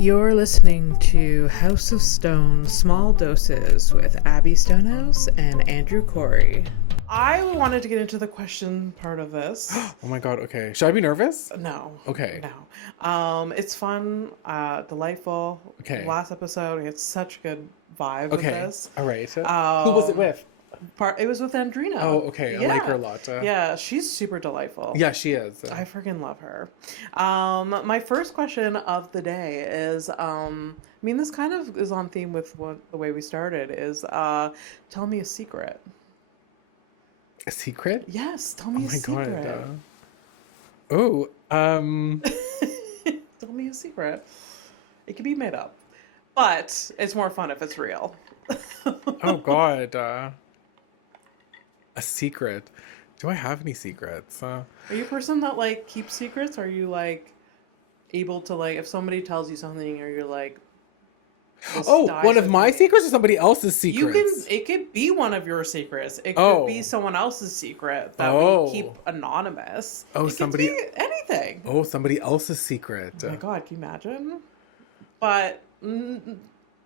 You're listening to House of Stone Small Doses with Abby Stonehouse and Andrew Khoury. I wanted to get into the question part of this. Oh my god, okay. Should I be nervous? No. Okay. No. It's fun, delightful. Okay. Last episode, we had such good vibe with this. All right. Who was it with? It was with Andrina. Oh, okay. I like her a lot. Yeah, she's super delightful. Yeah, she is. I freaking love her. My first question of the day is, this kind of is on theme with the way we started, is tell me a secret. A secret? Yes, tell me a secret. God. Tell me a secret. It can be made up, but it's more fun if it's real. Oh god. A secret. Do I have any secrets? Are you a person that keeps secrets? Are you able to if somebody tells you something, or you're one of my secrets or somebody else's secrets? It could be one of your secrets. It could be someone else's secret that we keep anonymous. It could be anything. Oh, somebody else's secret. Oh my god, can you imagine? But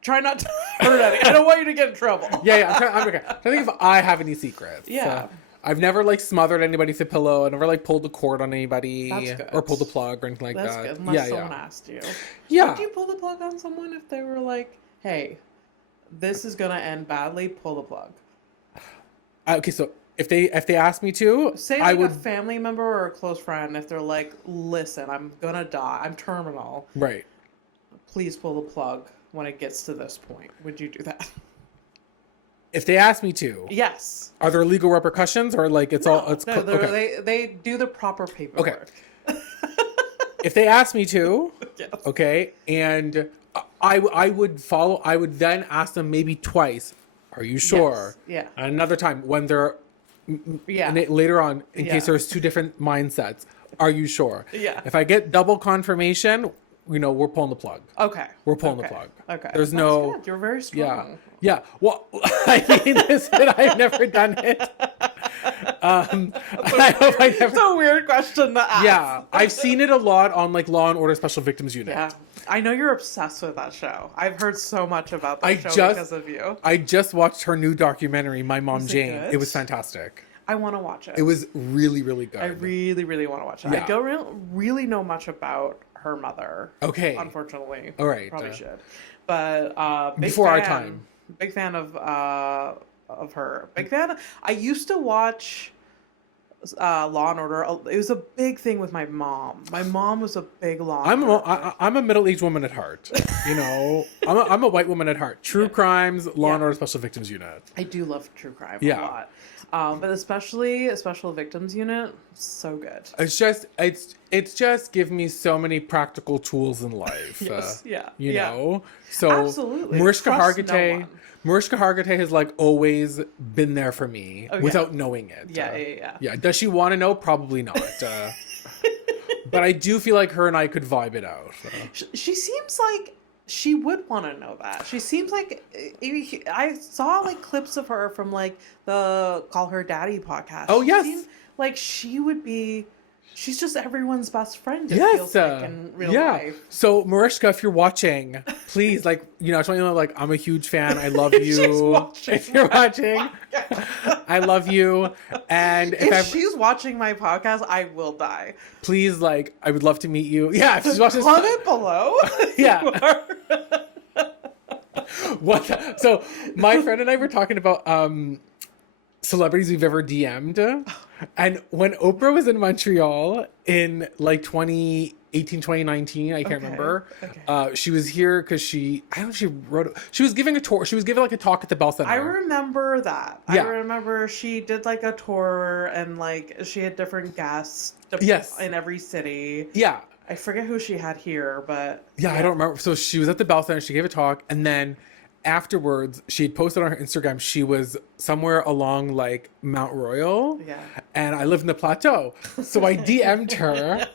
try not to hurt any. I don't want you to get in trouble. Yeah. I'm okay. I think if I have any secrets. Yeah. I've never smothered anybody with a pillow. I never pulled the cord on anybody. That's good. Or pulled the plug or anything like That's that. Good. Unless someone asked you. Yeah. Would you pull the plug on someone if they were like, hey, this is gonna end badly, pull the plug? Okay, so if they ask me to, say I would a family member or a close friend, if they're like, listen, I'm gonna die, I'm terminal. Right. Please pull the plug when it gets to this point. Would you do that? If they ask me to, yes. Are there legal repercussions or No, okay. They do the proper paperwork. Okay. If they ask me to, yes. Okay, and I would follow. I would then ask them maybe twice. Are you sure? Yes. Yeah. And another time when they're later on, in case there's two different mindsets. Are you sure? Yeah. If I get double confirmation, we're pulling the plug. Okay. We're pulling the plug. Okay. There's That's no. good. You're very strong. Yeah. Well, I mean, listen, I've never done it. I hope I never. It's a weird question to ask. Yeah, I've seen it a lot on Law and Order Special Victims Unit. Yeah. I know you're obsessed with that show. I've heard so much about that show because of you. I just watched her new documentary, My Mom Jane. Good? It was fantastic. I want to watch it. It was really, really good. I really, really want to watch it. Yeah. I don't really know much about her mother. Okay. Unfortunately. All right. Probably should. But before our time. Big fan of her. Big fan. I used to watch Law and Order. It was a big thing with my mom. My mom was a big Law and Order. I'm a middle-aged woman at heart. I'm a white woman at heart. True crimes, Law and Order Special Victims Unit. I do love true crime a lot. But especially a Special Victims Unit, so good. It's just give me so many practical tools in life. Yes, So absolutely. Mariska Hargitay has always been there for me without knowing it. Yeah. Does she want to know? Probably not. But I do feel like her and I could vibe it out. She seems like she would want to know that. She seems like I saw clips of her from the Call Her Daddy podcast. Oh, yes. She seems like she would be. She's just everyone's best friend. It feels like in real life. So Mariska, if you're watching, please I just want you to know I'm a huge fan. I love you. If you're watching, I love you. And if she's watching my podcast, I will die. Please, I would love to meet you. Yeah, if she's watching, comment below. Yeah. What? So my friend and I were talking about celebrities we've ever DM'd. And when Oprah was in Montreal in 2018, 2019, I can't remember. Okay. She was here because she was giving a tour. She was giving a talk at the Bell Center. I remember that. Yeah. I remember she did a tour and she had different guests in every city. Yeah. I forget who she had here, but yeah, I don't remember. So she was at the Bell Center. She gave a talk, and then afterwards, she had posted on her Instagram she was somewhere along Mount Royal. Yeah. And I live in the Plateau. So I DM'd her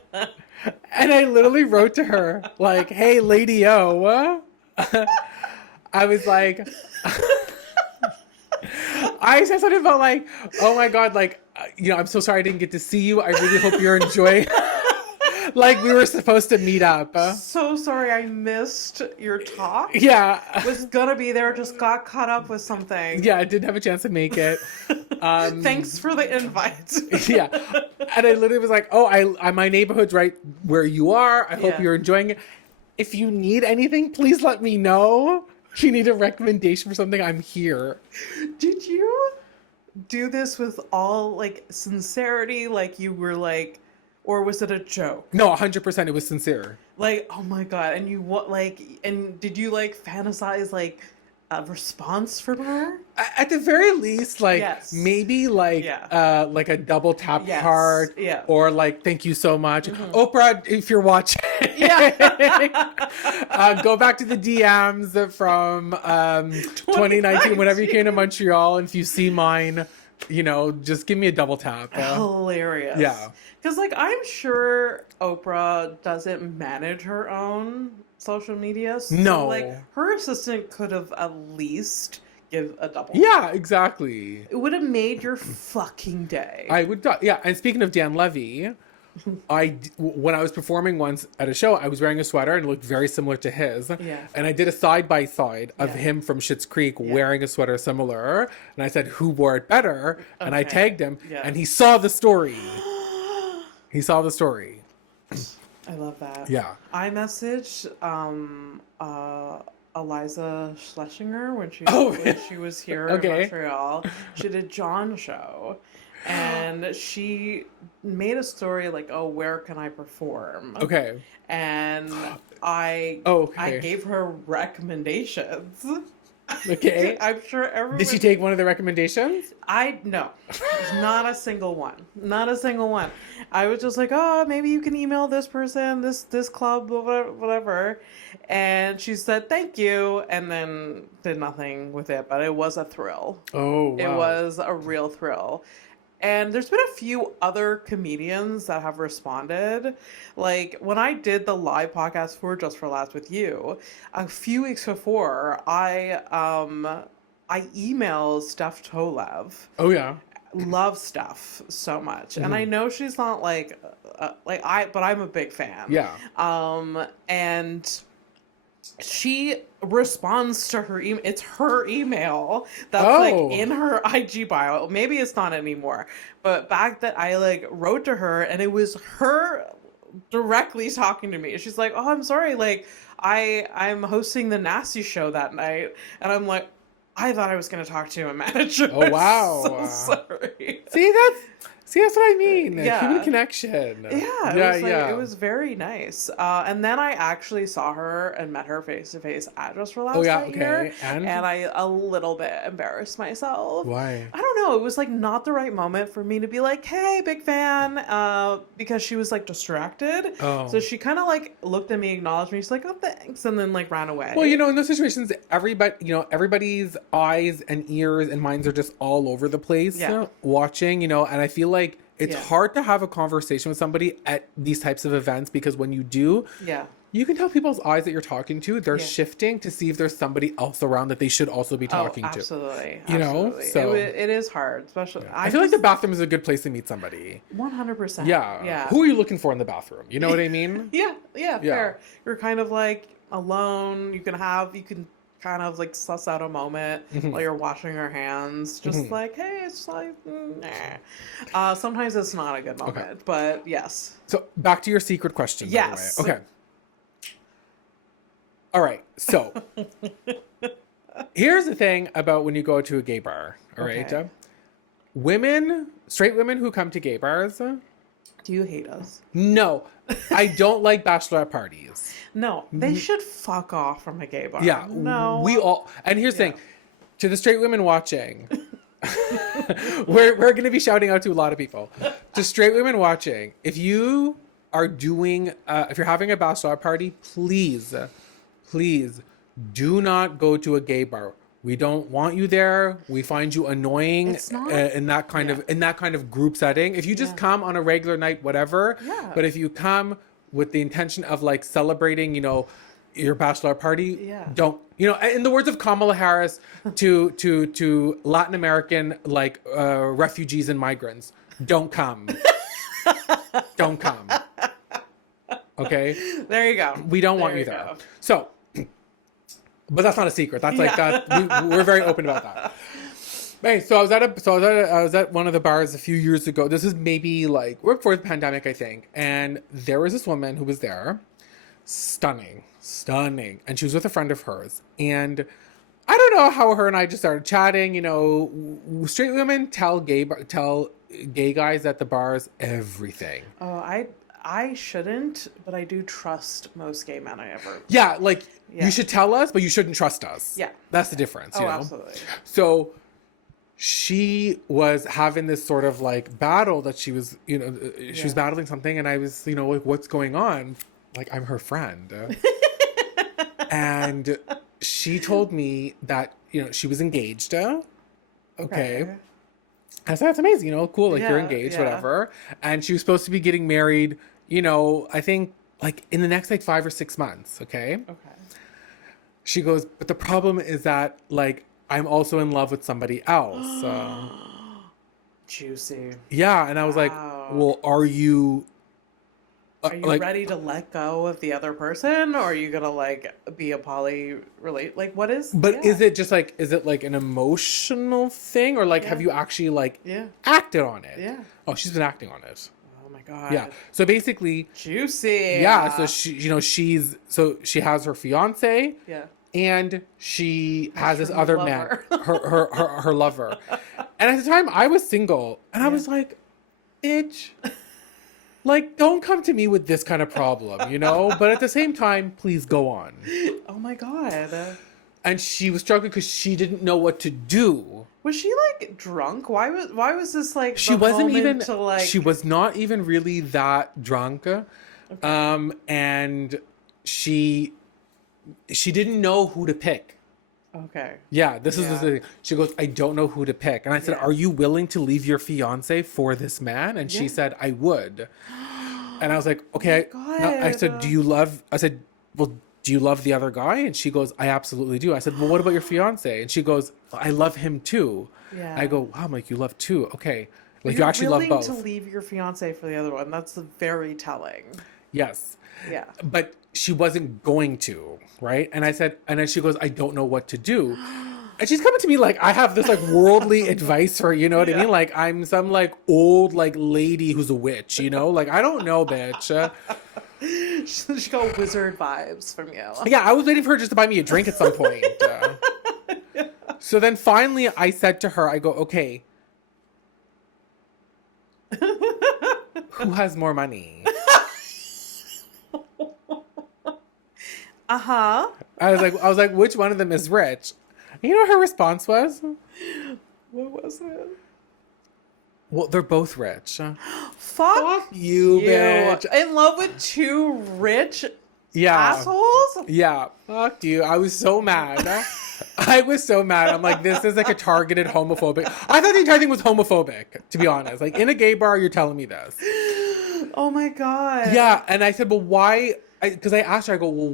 and I literally wrote to her hey, Lady O. I was I said something about oh my God, I'm so sorry I didn't get to see you. I really hope you're enjoying Like we were supposed to meet up. So sorry I missed your talk. Yeah. Was gonna be there, just got caught up with something. Yeah, I didn't have a chance to make it. Thanks for the invite. Yeah. And I literally was like, oh, my neighborhood's right where you are. I hope you're enjoying it. If you need anything, please let me know. If you need a recommendation for something, I'm here. Did you do this with all like sincerity? Like you were like, or was it a joke? No, 100% it was sincere. Like, oh my God. And you what and did you like fantasize like a response from her? At the very least, like maybe like like a double tap heart, or like thank you so much, Oprah, if you're watching. Go back to the DMs from 2019, whenever you came to Montreal, and if you see mine, you know, just give me a double tap. Hilarious. Yeah, because like I'm sure Oprah doesn't manage her own social media. So, no, like her assistant could have at least give a double. Yeah, exactly. It would have made your fucking day. I would. Yeah, and speaking of Dan Levy, when I was performing once at a show, I was wearing a sweater and it looked very similar to his. Yeah. And I did a side by side of him from Schitt's Creek wearing a sweater similar, and I said who wore it better, and I tagged him, and he saw the story. He saw the story. I love that. Yeah. I messaged Eliza Schlesinger when she was here in Montreal. She did John's show. And she made a story like, oh, where can I perform? Okay. And I gave her recommendations. Okay. I'm sure everyone... Did she take one of the recommendations? No. Not a single one. Not a single one. I was just like, oh, maybe you can email this person, this club, whatever. And she said, thank you. And then did nothing with it. But it was a thrill. Oh, wow. It was a real thrill. And there's been a few other comedians that have responded. Like when I did the live podcast for Just for Laughs with you, a few weeks before, I emailed Steph Tolev. Oh yeah, love Steph so much, and I know she's not but I'm a big fan. Yeah. And she responds to her email. It's her email that's like in her IG bio. Maybe it's not anymore, but back that I like wrote to her, and it was her directly talking to me. She's like, "Oh, I'm sorry. Like, I'm hosting the Nasty show that night," and I'm like, "I thought I was going to talk to a manager." Oh wow! So sorry. See, that's what I mean. Yeah. Human connection. Yeah, it was very nice. And then I actually saw her and met her face to face at Just for Laughs that year. And I a little bit embarrassed myself. Why? I don't know. It was like not the right moment for me to be like, "Hey, big fan," because she was like distracted. Oh. So she kind of like looked at me, acknowledged me. She's like, "Oh, thanks," and then like ran away. Well, in those situations, everybody's eyes and ears and minds are just all over the place watching. And I feel like it's hard to have a conversation with somebody at these types of events, because when you do, you can tell people's eyes that you're talking to, they're shifting to see if there's somebody else around that they should also be talking to. Absolutely. So it is hard, especially. I feel like the bathroom is a good place to meet somebody. 100%. Yeah. Who are you looking for in the bathroom? You know what I mean? Yeah, fair. You're kind of like alone. You can kind of like suss out a moment while you're washing your hands, just like, hey, it's like, nah. Sometimes it's not a good moment, but yes. So back to your secret question. Yes. Okay. All right. So here's the thing about when you go to a gay bar. All right. Straight women who come to gay bars. Do you hate us? No, I don't like bachelorette parties. No, they should fuck off from a gay bar. Yeah, no. We all, and here's the thing, to the straight women watching, we're going to be shouting out to a lot of people. To straight women watching, if you are doing, if you're having a bachelorette party, please do not go to a gay bar. We don't want you there. We find you annoying in that kind of group setting. If you just come on a regular night, whatever. Yeah. But if you come with the intention of like celebrating, your bachelor party, don't. In the words of Kamala Harris, to Latin American refugees and migrants, don't come. Don't come. Okay. There you go. We don't want you there. So, but that's not a secret. That's like that. We're very open about that. Hey, so I was at one of the bars a few years ago. This is maybe like right before the pandemic, I think. And there was this woman who was there, stunning, and she was with a friend of hers. And I don't know how her and I just started chatting. You know, straight women tell gay guys at the bars everything. Oh, I shouldn't, but I do trust most gay men I ever. Yeah, like you should tell us, but you shouldn't trust us. Yeah, that's the difference. You know? Absolutely. So she was having this sort of like battle that she was, you know, she was battling something, and I was, you know, like, what's going on? Like, I'm her friend, and she told me that, you know, she was engaged. Okay. I said, that's amazing, you know, cool, like you're engaged, whatever. And she was supposed to be getting married, you know, I think like in the next like 5 or 6 months. Okay. She goes, but the problem is that like I'm also in love with somebody else. Juicy. Yeah. And I was like, well, are you like, ready to let go of the other person, or are you gonna like be a poly relate? Like, what is? But is it just like, is it like an emotional thing, or like have you actually like acted on it? Yeah. Oh, she's been acting on it. Oh my god. Yeah. So basically, juicy. Yeah. So she, you know, she has her fiance. Yeah. And she has this other man, her lover. And at the time, I was single, and I was like, bitch. Like, don't come to me with this kind of problem, you know? But at the same time, please go on. Oh my god. And she was struggling because she didn't know what to do. Was she like drunk? Why was this like she wasn't even to, like... She was not even really that drunk. Okay. And she didn't know who to pick. Okay. Yeah, this is the thing. She goes, I don't know who to pick. And I said, are you willing to leave your fiance for this man? And she said, I would. And I was like, okay. I said, do you love the other guy? And she goes, I absolutely do. I said, well, what about your fiance? And she goes, I love him too. Yeah. I go, wow, I'm like, you love two. Okay. Like, you actually love both. You're willing to leave your fiance for the other one. That's very telling. Yes. Yeah. But she wasn't going to, right? And I said, and then she goes, I don't know what to do. And she's coming to me like I have this like worldly advice for her, you know what I mean? Like I'm some like old like lady who's a witch, you know? Like I don't know, bitch. She got wizard vibes from you. Yeah, I was waiting for her just to buy me a drink at some point. So then finally I said to her, I go, okay, who has more money? Uh-huh. I was like, which one of them is rich? You know what her response was? What was it? Well, they're both rich. Fuck you, bitch. In love with two rich Yeah. Assholes? Yeah. Fuck you. I was so mad. I was so mad. I'm like, this is like a targeted homophobic. I thought the entire thing was homophobic, to be honest. Like, in a gay bar, you're telling me this. Oh my God. Yeah. And I said, well, why? Because I asked her, I go, well,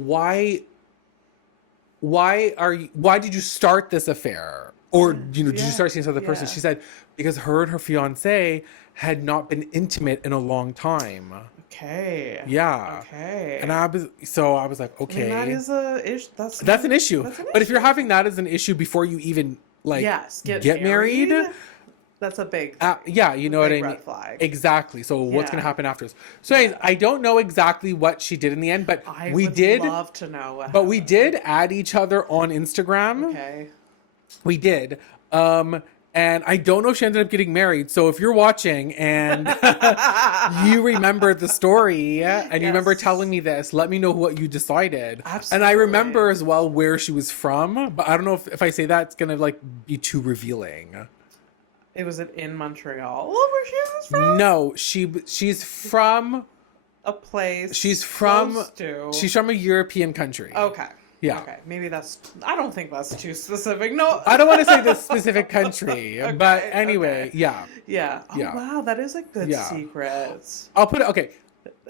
why did you start this affair? Or, you know, did you start seeing this other person? She said, because her and her fiance had not been intimate in a long time. Okay. Yeah. Okay. And I was like, okay. I mean, that is that's an issue. But if you're having that as an issue before you even like get married, that's a big yeah, you know what I mean? Red flag. Exactly. So what's going to happen afterwards? So anyways, I don't know exactly what she did in the end, but we did love to know what happened. We did add each other on Instagram. Okay. We did. And I don't know if she ended up getting married. So if you're watching and you remember the story and you remember telling me this, let me know what you decided. Absolutely. And I remember as well where she was from, but I don't know if I say that, it's going to like be too revealing. It was in Montreal where she was from? No, she's from a place. She's from a European country. Okay. Yeah. Okay. Maybe I don't think that's too specific. No. I don't want to say this specific country, but anyway, yeah. Yeah. Oh, wow. That is a good secret. I'll put it, okay.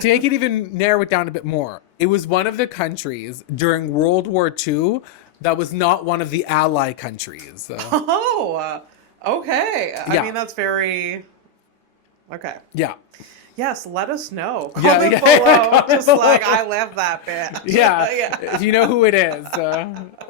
To make it even narrow it down a bit more, it was one of the countries during World War II that was not one of the ally countries. Oh, okay. I mean, that's very... Okay. Yeah. Yes, let us know. Yeah, Comment yeah, below. comment Just below. like, I love that bitch. Yeah. If you know who it is,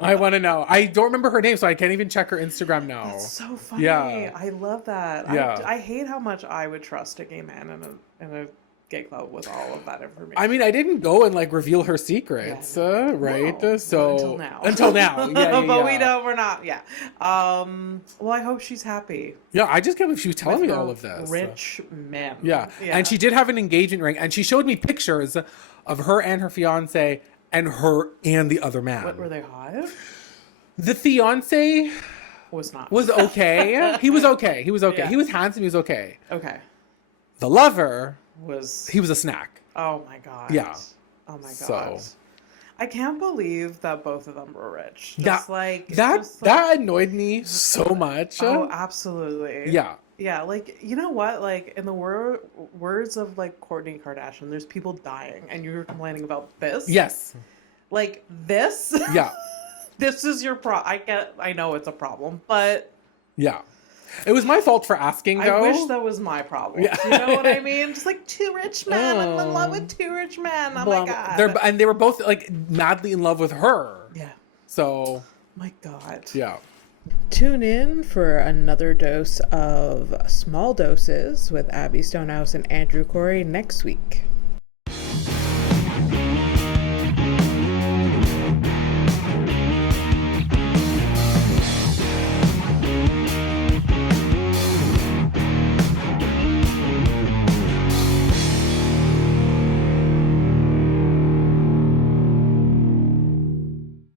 I want to know. I don't remember her name, so I can't even check her Instagram now. That's so funny. Yeah. I love that. Yeah. I hate how much I would trust a gay man in a gay club with all of that information. I mean, I didn't go and like reveal her secrets, right? No, So until now. Until now, yeah, but we don't. We're not. Yeah. Well, I hope she's happy. Yeah, I just can't believe she was telling with me her all of this. Rich men. Yeah. And she did have an engagement ring, and she showed me pictures of her and her fiance, and her and the other man. What, were they hot? The fiance was okay. He was okay. Yeah. He was handsome. He was okay. Okay. The lover was a snack. Oh my god. Yeah. Oh my god. So I can't believe that both of them were rich. That annoyed me so much. Oh, absolutely. Yeah. Yeah, like, you know what? Like, in the words of, like, Kourtney Kardashian, there's people dying, and you're complaining about this? Yes. Like, this? Yeah. This is your I know it's a problem, but... Yeah. It was my fault for asking, though. I wish that was my problem. Yeah. You know what I mean? Just like two rich men. I'm in love with two rich men. Oh my god. They were both like madly in love with her. Yeah. So. My god. Yeah. Tune in for another dose of Small Doses with Abby Stonehouse and Andrew Khoury next week.